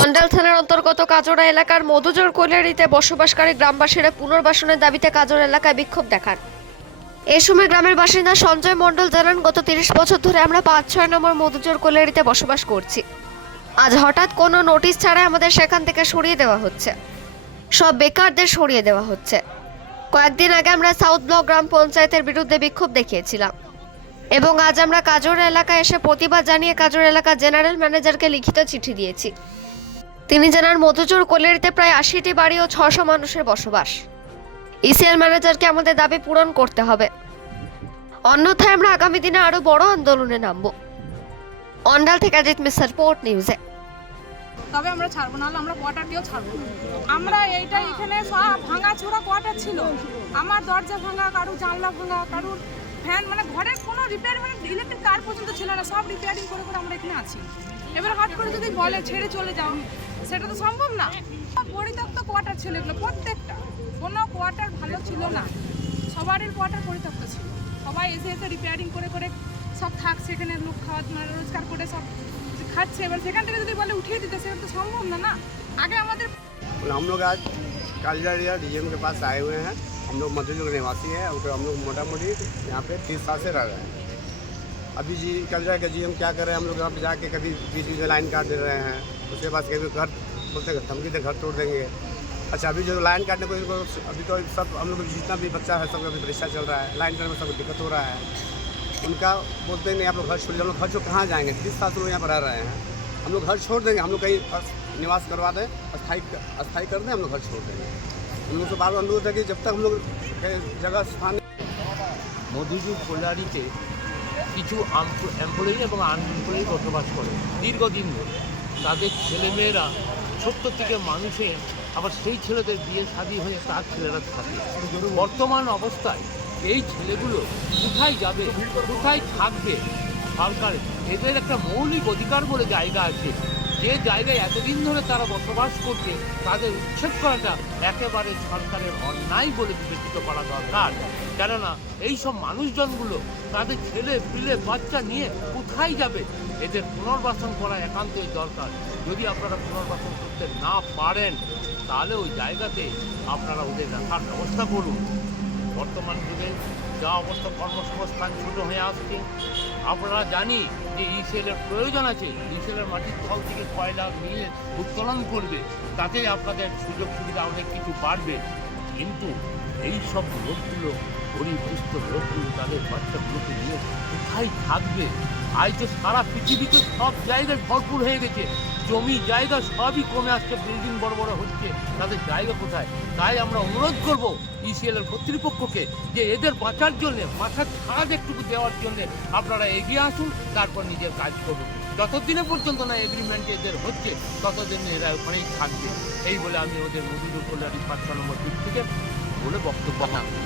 মন্ডল থানার অন্তর্গত কাজরা এলাকার মধুজোর কৈলারিতে বসবাসকারী গ্রামবাসীরা পুনর্বাসনের দাবিতে কাজর এলাকায় বিক্ষোভ দেখান। এ সময় গ্রামের বাসিন্দা সঞ্জয় মণ্ডল জানান, গত তিরিশ বছর ধরে আমরা পাঁচ, ছয় নম্বর মধুজোর কৈলারিতে বসবাস করছি। আজ হঠাৎ কোনো নোটিশ ছাড়াই আমাদের সেখান থেকে সরিয়ে দেওয়া হচ্ছে। সব বেকারদের সরিয়ে দেওয়া হচ্ছে। কয়েকদিন আগে আমরা সাউথ ব্লক গ্রাম পঞ্চায়েতের বিরুদ্ধে বিক্ষোভ দেখিয়েছিলাম। এবং আজ আমরা কাজর এলাকায় এসে প্রতিবাদ জানিয়ে কাজর এলাকার জেনারেল ম্যানেজারকে লিখিত চিঠি দিয়েছি। তিনি জানান, মধুচুর কোলেরিতে প্রায় আশিটি বাড়ি ও ছশো মানুষের বসবাস। ইসিএল ম্যানেজারকে আমাদের দাবি পূরণ করতে হবে। অন্যথায় আমরা আগামী দিনে আরও বড় আন্দোলনে নামব। অন্ডাল থেকে অজিত মিশ্র পোর্ট নিউজে। তবে আমরা ছাড়বো, নাহলে আমরা কোয়ার্টারটিও ছাড়বো। না। আমরা এইটা এখানে সব ভাঙা চোরা কোয়ার্টার ছিল। আমার দরজা ভাঙা, কারুর জানলা ভাঙা, কারুর ফ্যান মানে ঘরের কোনো রিপেয়ার মানে ইলেকট্রিক তার পর্যন্ত ছিল না সব রিপেয়ারিং করে করে আমরা এখানে আছি এবার হট করে যদি বলে ছেড়ে চলে যাও সেটা তো সম্ভব না সব পরিত্যক্ত কোয়ার্টার ছিল এগুলো প্রত্যেকটা কোনো কোয়ার্টার ভালো ছিল না সবারই কোয়ার্টার পরিত্যক্ত ছিল সবাই এসে এসে রিপেয়ারিং করে করে সব থাকছে এখানে লোক খাওয়া মানে রোজগার করে সব খাচ্ছে এবার সেখান থেকে যদি বলে উঠিয়ে দিতে সেটা তো সম্ভব না না আগে আমাদের बोले, हम लोग आज कालिया डीएम के पास आए हुए हैं हम लोग मध्ययुग निवासी हैं और हम लोग मोटा मोटी यहाँ पे तीस साल से रह रहे हैं। अभी जी कल का जी हम क्या कर रहे हैं, हम लोग यहाँ पे जाके कभी बीच बीच लाइन काट दे रहे हैं, उसके बाद कभी घर बोलते धमकी दे घर तोड़ देंगे। अच्छा अभी जो लाइन काटने को अभी तो सब हम लोग जितना भी बच्चा है सबका अभी परीक्षा चल रहा है, लाइन काटने में सबको दिक्कत हो रहा है। उनका बोलते हैं, नहीं, आप लोग घर छोड़ हम लोग घर छोड़ कहाँ जाएँगे? तीस साल से लोग यहाँ पर रह रहे हैं। हम लोग घर छोड़ देंगे, हम लोग कहीं निवास करवा दें अस्थाई अस्थाई कर दें, हम लोग घर छोड़ देंगे। हम लोग से बार बार अनुरोध है कि जब तक हम लोग कहीं जगह स्थान মধুজুর কল্যাণীতে কিছু এমপ্লয়ি এবং আনএমপ্লয়ি বসবাস করে দীর্ঘদিন ধরে তাদের ছেলেমেয়েরা ছোট্ট থেকে মানুষে আবার সেই ছেলেদের বিয়ে শাদী হয়ে তার ছেলেরা থাকে বর্তমান অবস্থায় এই ছেলেগুলো কোথায় যাবে কোথায় থাকবে সরকার এদের একটা মৌলিক অধিকার বলে জায়গা আছে যে জায়গায় এতদিন ধরে তারা বসবাস করছে, তাদের উচ্ছেদ করাটা একেবারে সরকারের অন্যায় বলে বিবেচিত করা দরকার। কেননা, এই সব মানুষজনগুলো তাদের ছেলে পিলে বাচ্চা নিয়ে কোথায় যাবে? এদের পুনর্বাসন করা একান্তই দরকার। যদি আপনারা পুনর্বাসন করতে না পারেন, তাহলে ওই জায়গাতে আপনারা ওদের রাখার ব্যবস্থা করুন। বর্তমান যুগে যা অবস্থা, কর্মসংস্থান ছোট হয়ে আসছে। আপনারা জানি যে ইসেলের প্রয়োজন আছে। ইসেলের মাটির তল থেকে কয়লা নিয়ে উত্তোলন করবে, তাতে আপনাদের সুযোগ সুবিধা অনেক কিছু বাড়বে। কিন্তু এই সব লোকগুলো পরিপুষ্ট লোকগুলো, তাদের বাচ্চাগুলোকে নিয়ে কোথায় থাকবে? আজ তো সারা পৃথিবীতে সব জায়গায় ভরপুর হয়ে গেছে। জমি জায়গা সবই কমে আসছে বিল্ডিং বড় বড় হচ্ছে, তাদের জায়গা কোথায়? তাই আমরা অনুরোধ করব ইসিএল এর কর্তৃপক্ষকে যে এদের বাঁচার জন্য মাথার ছাদ একটুকু দেওয়ার জন্য আপনারা এগিয়ে আসুন, তারপর নিজের কাজ করুন। যতদিনে পর্যন্ত না এগ্রিমেন্ট এদের হচ্ছে, ততদিন এরা ওখানেই থাকবে। এই বলে আমি ওদের মজুদুর কল্যাণী পাঁচশো নম্বর দিক থেকে বলে বক্তব্য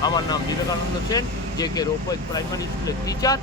আমার নাম Vivekananda Sen J K ropeway primary স্কুলের টিচার